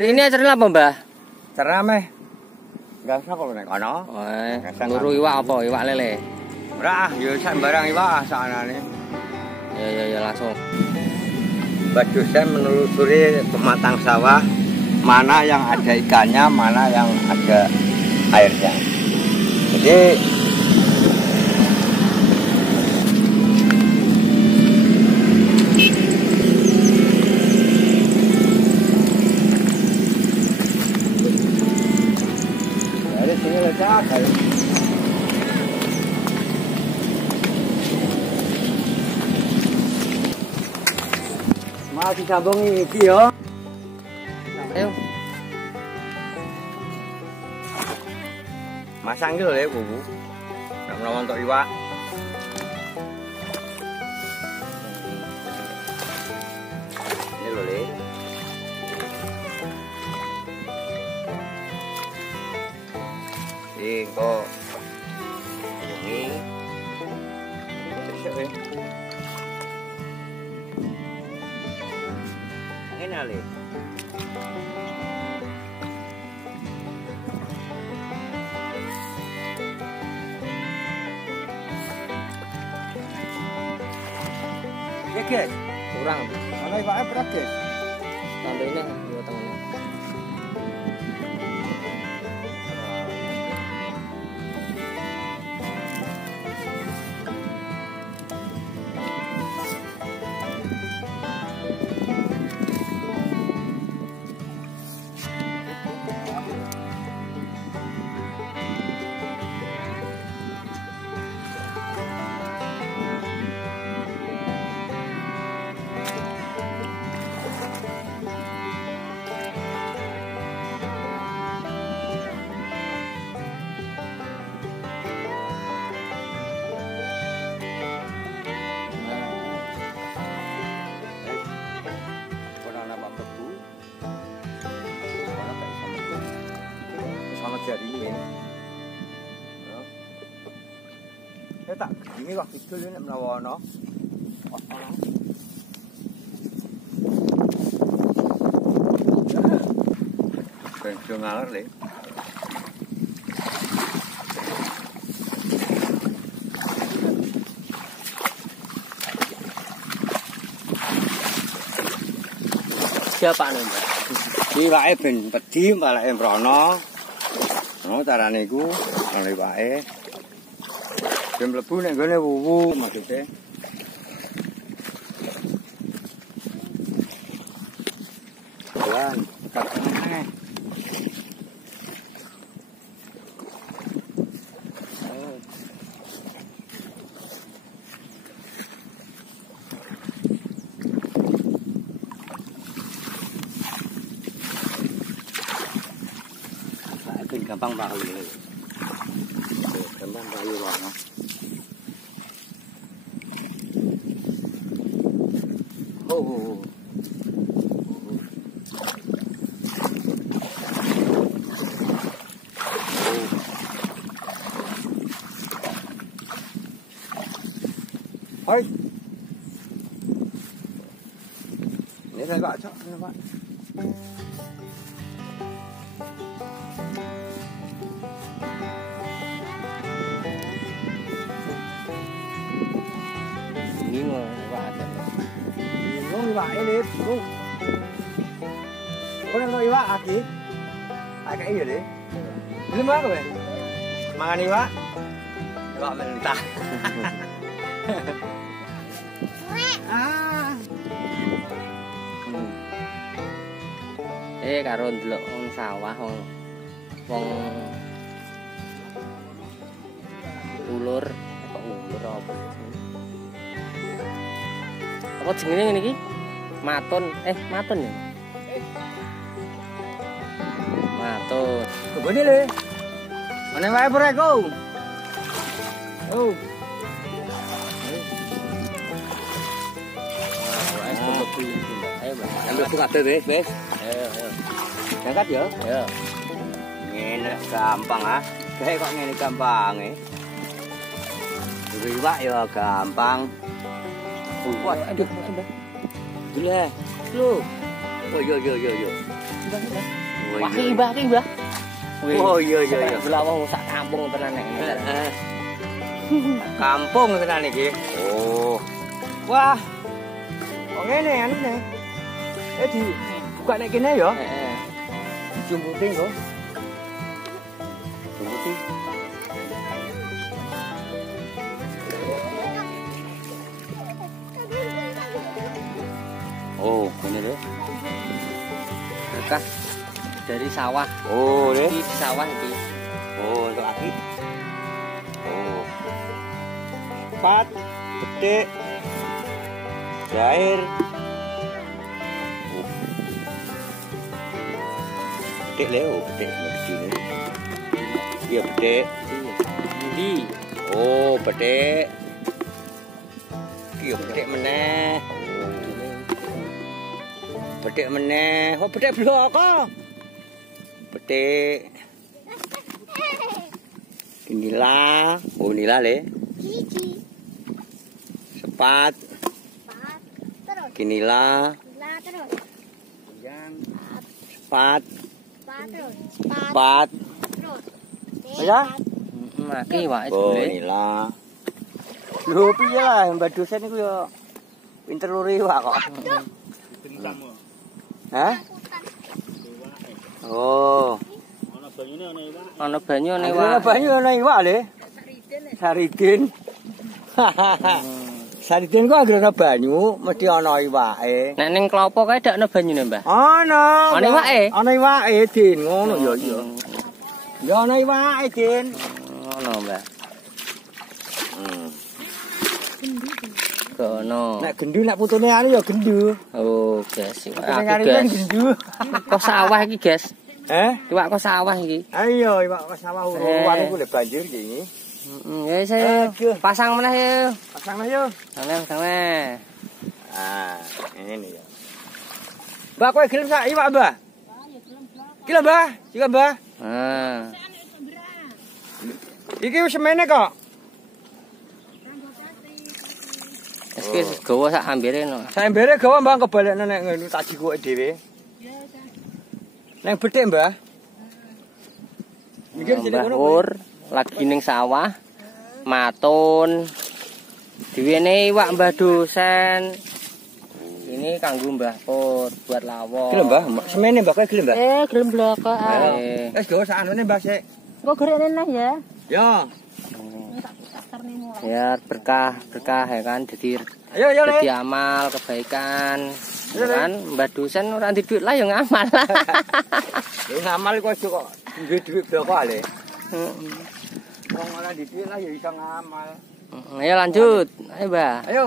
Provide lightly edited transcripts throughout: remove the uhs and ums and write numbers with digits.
Hari ini acaranya apa, Mbah? Acara meh. Enggak usah kalau nek kono. Nguru iwak apa? Iwak lele. Ora, ya sembarang iwak sanane. Ya langsung. Mbak dosen menelusuri pematang sawah, mana yang ada ikannya, mana yang ada airnya. Jadi dari sini lecak kayak mau disambungi iki yo. Ayo. Masang iki lho ya, Bu. Nek menawa untuk iwak. Ini lho, Le. Iki kok ini. Cek ya. Enak, Le. Ya guys, Kurang. mana iwaknya berat guys? Tambah ini dua tengahnya. Jarinya ya tak ini waktu itu nek menawa ana ben ngaler le Siapa nih, Mbak? iwake ben pedhi balake mrono. Oh, carane iku ana iwake. Ben mlebu nek nggone wuwu maksude. Jalan, katene. Gampang bakal ini. Gampang bakal warna. Oh. Hai. Ini saya baca, Pak. Bingung iwak ada. Bingung iwak ini, bingung. Kau nak iwak lagi? Agak iya deh. Belum apa kowe? Mangan iwak? Iwak mentah. Karo ndelok wong sawah wong ulur apa apa jenenge ngene iki? Maton ya? Maton. Kebone le. Ana wae ora kau. Oh. Ayo, Mbak. Ambil buka deh, wes. Ayo. Angkat ya? Ayo. Ngene gampang ah. Kayak kok ngene gampang Iwak ya gampang. Wah, aduh. Dulu. Oh, yo. Wah, ki Mbah. Oh iya. Belah wong sak kampung tenan nek. Kampung tenan iki. Oh. Wah. Kok ngene anune. Di buka nek kene ya. Heeh. Jumputing kok. Jumputing. Oh, ini deh. Berkah dari sawah. Oh, deh. Di sawah iki. Oh, untuk aki. Oh. Pat, petik, jair. Petik leo, petik begini. Iya, petik. Di. Oh, petik. Iya, petik meneh. Petik meneh. Oh, petik blok kok. Petik. Inilah. Oh, inilah le. Sepat. Inilah. Sepat. Sepat. Ya? Maki wae Oh, jebule. inilah. Lho piye lah Mbak dosen iku ya pinter luri wae kok. Hah? Oh. Ana banyu ne Ana wae. banyu ana iwak le. Saridin. Saridin kok anggere ana banyu mesti ana iwake. Nek ning klopo kae dak ana banyune, Mbah. Ana. Ana iwake? Ana iwake, Din. Ngono ya iya. Ya ana iwake, Din. Ngono, Mbah. Kono. Nek gendu nek putune anu ya gendu. Oh, guys. Putune Aku anu kan guys. gendu. Kok sawah iki, guys? Iwak kok sawah iki. Ayo iwak sawah uruan iku le banjir iki. Ya saya pasang meneh ya. Pasang ayo. Sange. Ah, ini ya. Mbak kowe gelem sak iwak, Mbah? Iki lho, Mbah. Iki, Mbah. Nah. Iki wis semene kok. Wis gawa sak ambire no. Sak embere gawa Mbah kebalekne nek ngono tak jikuke dhewe. Neng betik, Mbah. Mikir jeneng ngono. Mbah lagi ning sawah. Matun. Diwene iwak Mbah dosen. Ini kanggo Mbah Pur buat lawon. Gelem, Mbah? Semene Mbah kowe gelem, Mbah? Gelem blok kok. Wis gawa sak anune, Mbah sik. Kok gerekne neh ya. Ya. Ya berkah ya kan jadi Ayo, Le. jadi amal kebaikan. Ya kan Mbah dosen ora di duit lah ya ngamal. Ya ngamal kok aja kok duwe duit bloko ale. Wong ora di duit lah ya iso ngamal. Ayo lanjut. Ayo, Mbah. Ayo.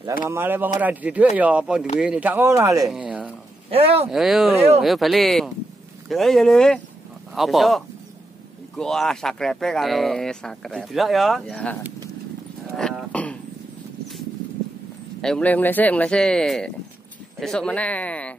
Lah ngamale wong ora di duit ya apa duwe dak ngono ale. Iya. Ayo. Ayo balik. Ya Le. Apa? Iku sakrepe karo sakrep. didelok ya. Ya. Ayo mulai sik. Besok meneh.